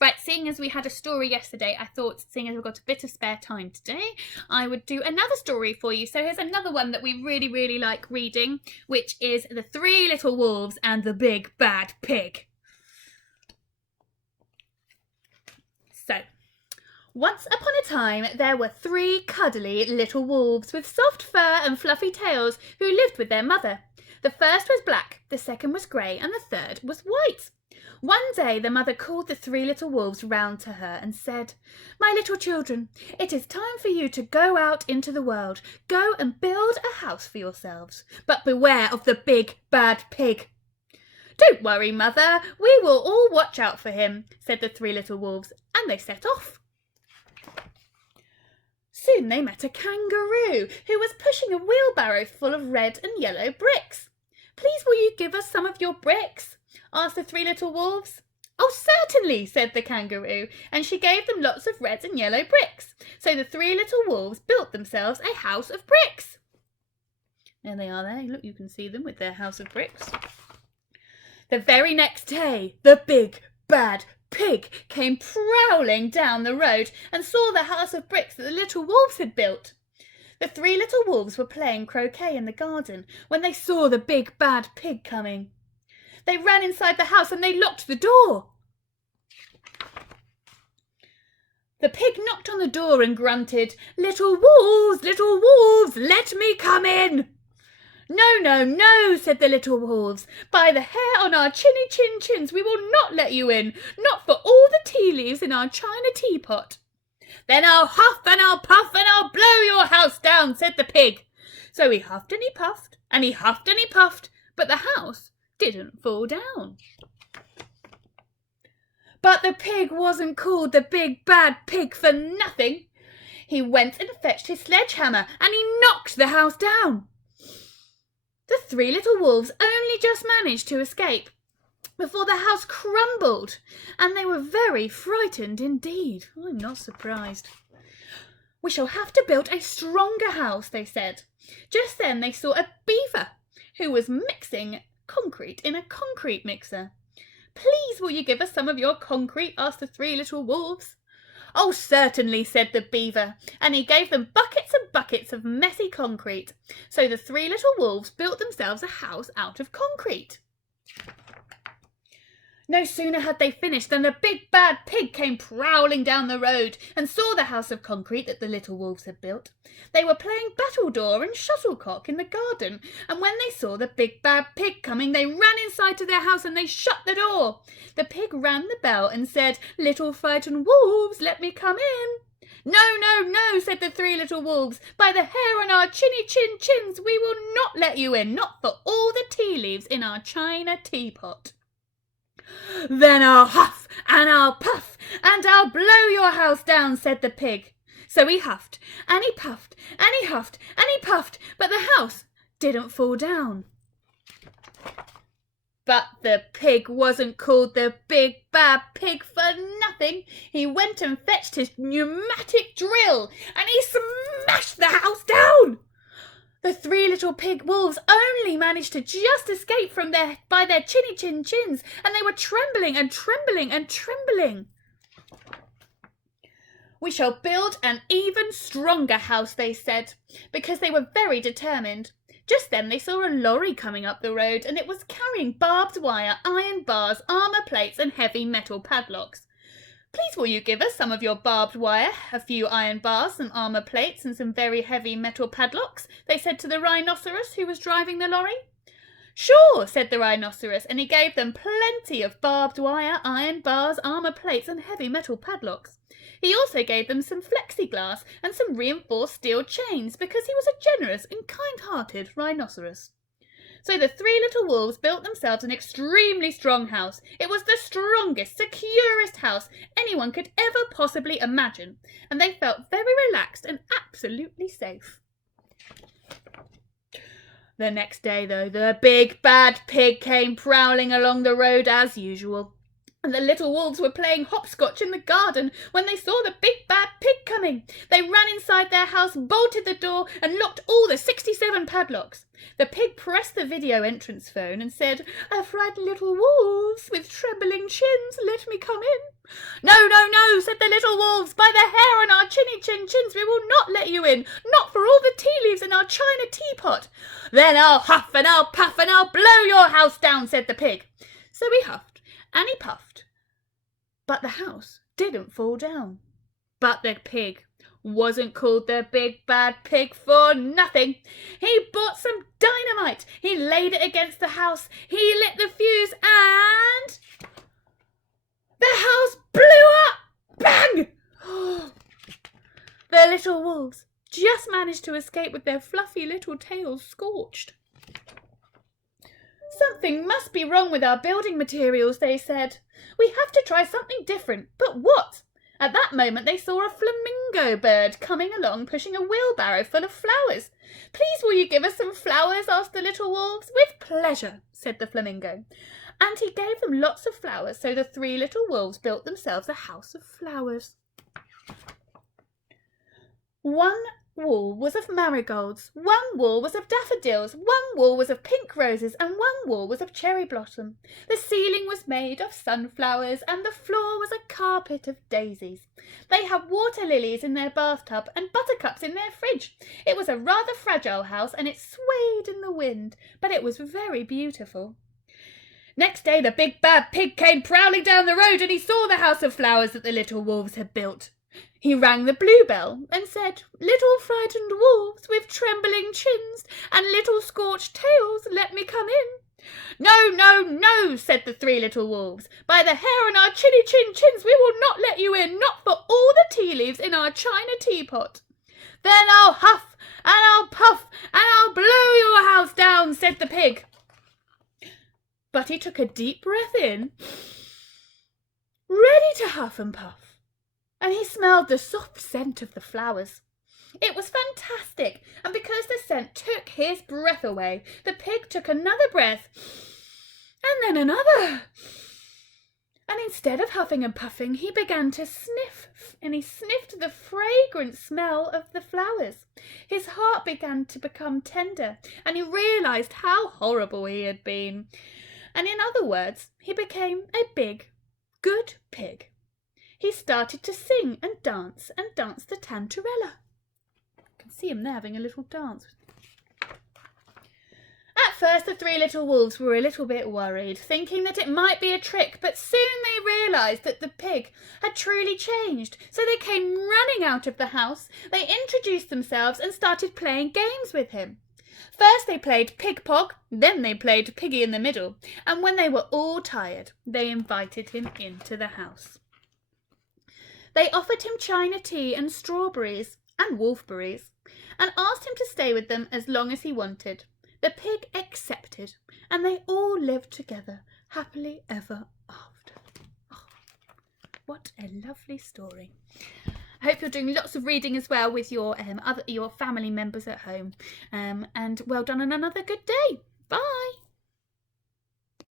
Right, seeing as we had a story yesterday, I thought, seeing as we've got a bit of spare time today, I would do another story for you. So here's another one that we really, really like reading, which is The Three Little Wolves and the Big Bad Pig. So, once upon a time, there were 3 cuddly little wolves with soft fur and fluffy tails who lived with their mother. The first was black, the second was grey, and the third was white. One day the mother called the 3 little wolves round to her and said, "My little children, it is time for you to go out into the world. Go and build a house for yourselves, but beware of the big bad pig." "Don't worry, mother, we will all watch out for him," said the 3 little wolves, and they set off. Soon they met a kangaroo who was pushing a wheelbarrow full of red and yellow bricks. "Please will you give us some of your bricks?" asked the 3 little wolves. "Oh, certainly," said the kangaroo, and she gave them lots of red and yellow bricks. So the 3 little wolves built themselves a house of bricks. There they are there. Look, you can see them with their house of bricks. The very next day, the big bad pig came prowling down the road and saw the house of bricks that the little wolves had built. The 3 little wolves were playing croquet in the garden when they saw the big bad pig coming. They ran inside the house and they locked the door. The pig knocked on the door and grunted, little wolves, let me come in." "No, no, no," said the little wolves. "By the hair on our chinny chins, we will not let you in, not for all the tea leaves in our china teapot." "Then I'll huff and I'll puff and I'll blow your house down," said the pig. So he huffed and he puffed and he huffed and he puffed, but the house didn't fall down. But the pig wasn't called the big bad pig for nothing. He went and fetched his sledgehammer and he knocked the house down. The 3 little wolves only just managed to escape before the house crumbled, and they were very frightened indeed. I'm not surprised. "We shall have to build a stronger house," they said. Just then they saw a beaver who was mixing concrete in a concrete mixer. "Please will you give us some of your concrete?" asked the 3 little wolves. "Oh, certainly," said the beaver, and he gave them buckets and buckets of messy concrete. So the 3 little wolves built themselves a house out of concrete. No sooner had they finished than the big bad pig came prowling down the road and saw the house of concrete that the little wolves had built. They were playing battledore and shuttlecock in the garden, and when they saw the big bad pig coming, they ran inside to their house and they shut the door. The pig rang the bell and said, "Little frightened wolves, let me come in." "No, no, no," said the 3 little wolves. "By the hair on our chinny chins, we will not let you in, not for all the tea leaves in our china teapot." "Then I'll huff and I'll puff and I'll blow your house down," said the pig. So he huffed and he puffed and he huffed and he puffed, but the house didn't fall down. But the pig wasn't called the big bad pig for nothing. He went and fetched his pneumatic drill and he smashed the house down. The 3 little pig wolves only managed to just escape from by their chinny chins, and they were trembling and trembling and trembling. "We shall build an even stronger house," they said, because they were very determined. Just then they saw a lorry coming up the road, and it was carrying barbed wire, iron bars, armour plates and heavy metal padlocks. "Please will you give us some of your barbed wire, a few iron bars, some armour plates and some very heavy metal padlocks?" they said to the rhinoceros who was driving the lorry. "Sure," said the rhinoceros, and he gave them plenty of barbed wire, iron bars, armour plates and heavy metal padlocks. He also gave them some plexiglass and some reinforced steel chains because he was a generous and kind-hearted rhinoceros. So the 3 little wolves built themselves an extremely strong house. It was the strongest, securest house anyone could ever possibly imagine, and they felt very relaxed and absolutely safe. The next day, though, the big bad pig came prowling along the road as usual. And the little wolves were playing hopscotch in the garden when they saw the big bad pig coming. They ran inside their house, bolted the door, and locked all the 67 padlocks. The pig pressed the video entrance phone and said, "Frightened little wolves with trembling chins, let me come in." "No, no, no," said the little wolves. "By the hair on our chins, we will not let you in, not for all the tea leaves in our china teapot." "Then I'll huff and I'll puff and I'll blow your house down," said the pig. So he huffed and he puffed, but the house didn't fall down. But the pig wasn't called the big bad pig for nothing. He bought some dynamite, he laid it against the house, he lit the fuse, and the house blew up! Bang! The little wolves just managed to escape with their fluffy little tails scorched. "Something must be wrong with our building materials," they said. "We have to try something different, but what?" At that moment they saw a flamingo bird coming along pushing a wheelbarrow full of flowers. "Please will you give us some flowers?" asked the little wolves. "With pleasure," said the flamingo. And he gave them lots of flowers, so the 3 little wolves built themselves a house of flowers. One wall was of marigolds, one wall was of daffodils, one wall was of pink roses, and one wall was of cherry blossom. The ceiling was made of sunflowers, and the floor was a carpet of daisies. They had water lilies in their bathtub and buttercups in their fridge. It was a rather fragile house, and it swayed in the wind, but it was very beautiful. Next day the big bad pig came prowling down the road, and he saw the house of flowers that the little wolves had built. He rang the bluebell and said, "Little frightened wolves with trembling chins and little scorched tails, let me come in." "No, no, no," said the 3 little wolves. "By the hair on our chins, we will not let you in, not for all the tea leaves in our china teapot." "Then I'll huff and I'll puff and I'll blow your house down," said the pig. But he took a deep breath in, ready to huff and puff, and he smelled the soft scent of the flowers. It was fantastic, and because the scent took his breath away, the pig took another breath, and then another. And instead of huffing and puffing, he began to sniff, and he sniffed the fragrant smell of the flowers. His heart began to become tender, and he realised how horrible he had been. And in other words, he became a big, good pig. He started to sing and dance the tantarella. You can see him there having a little dance. At first the 3 little wolves were a little bit worried, thinking that it might be a trick, but soon they realised that the pig had truly changed. So they came running out of the house, they introduced themselves and started playing games with him. First they played Pig Pog, then they played Piggy in the Middle, and when they were all tired, they invited him into the house. They offered him china tea and strawberries and wolfberries, and asked him to stay with them as long as he wanted. The pig accepted, and they all lived together happily ever after. Oh, what a lovely story. I hope you're doing lots of reading as well with your family members at home. And well done on another good day. Bye.